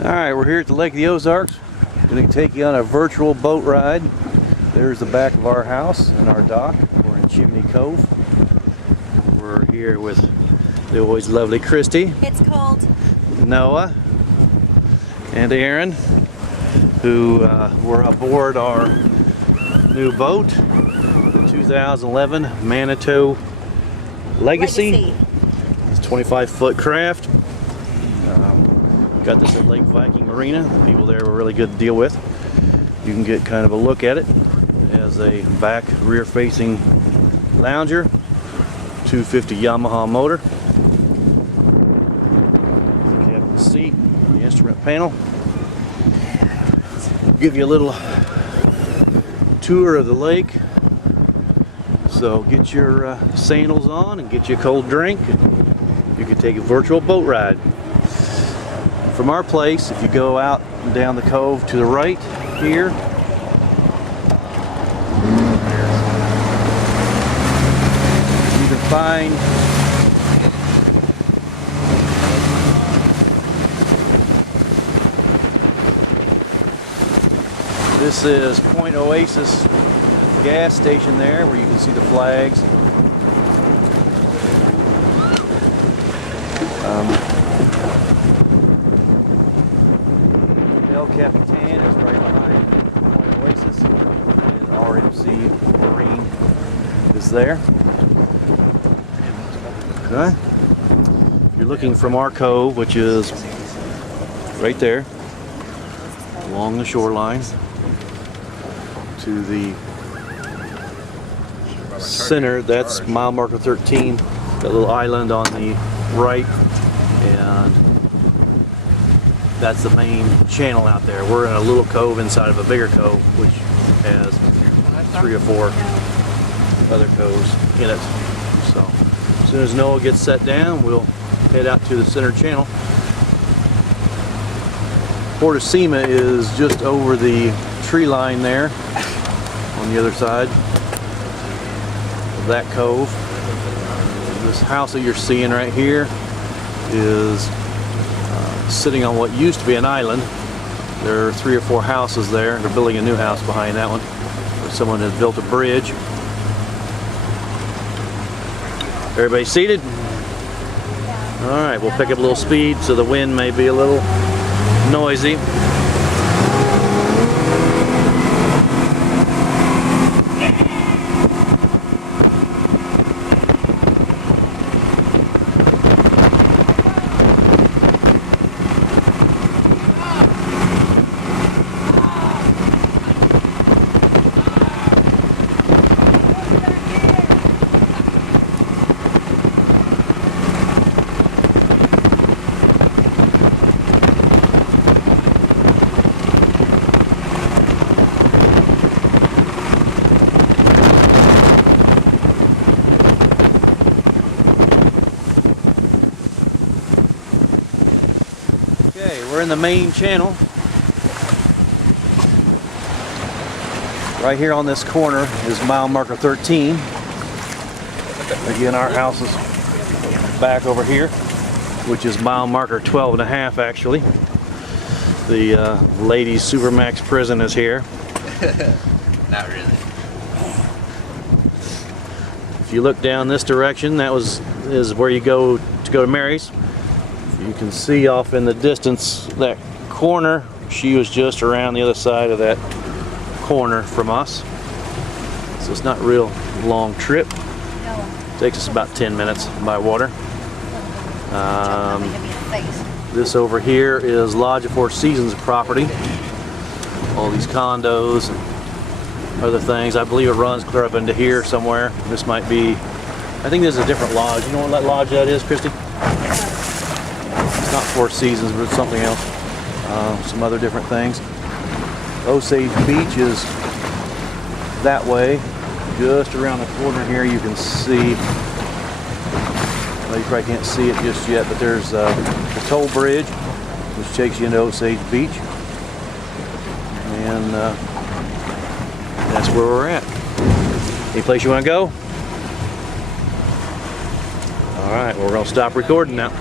Alright, we're here at the Lake of the Ozarks. Going to take you on a virtual boat ride. There's the back of our house and our dock. We're in Chimney Cove. We're here with the always lovely Christy. It's cold. Noah and Aaron, who were aboard our new boat, the 2011 Manitou Legacy. It's a 25-foot craft. Got this at Lake Viking Marina. The people there were really good to deal with. You can get kind of a look at it. It has a back rear facing lounger, 250 Yamaha motor, captain seat, the instrument panel. Give you a little tour of the lake. So get your sandals on and get you a cold drink. You can take a virtual boat ride. From our place, if you go out and down the cove to the right here, you can find this is Point Oasis gas station there, where you can see the flags. El Capitan is right behind Point Oasis, and RMC Marine is there. Okay. If you're looking from our cove, which is right there along the shoreline, to the center, that's mile marker 13, that little island on the right, and that's the main channel out there. We're in a little cove inside of a bigger cove, which has 3 or 4 other coves in it. So as soon as Noah gets set down, we'll head out to the center channel. Port of Sema is just over the tree line there on the other side of that cove. This house that you're seeing right here is sitting on what used to be an island. There are 3 or 4 houses there. They're building a new house behind that one, where someone has built a bridge. Everybody seated? All right, we'll pick up a little speed so the wind may be a little noisy. Okay, we're in the main channel. Right here on this corner is mile marker 13. Again, our house is back over here, which is mile marker 12 and a half actually. The ladies' Supermax prison is here. Not really. If you look down this direction, that is where you go to Mary's. You can see off in the distance that corner. She was just around the other side of that corner from us. So it's not a real long trip. Takes us about 10 minutes by water. This over here is Lodge of Four Seasons property. All these condos and other things. I believe it runs clear up into here somewhere. This might be, I think this is a different lodge. You know what lodge that is, Christy? It's not Four Seasons, but it's something else. Some other different things. Osage Beach is that way. Just around the corner here you can see, well, you probably can't see it just yet, but there's the toll bridge, which takes you into Osage Beach. And that's where we're at. Any place you want to go? All right, well, we're going to stop recording now.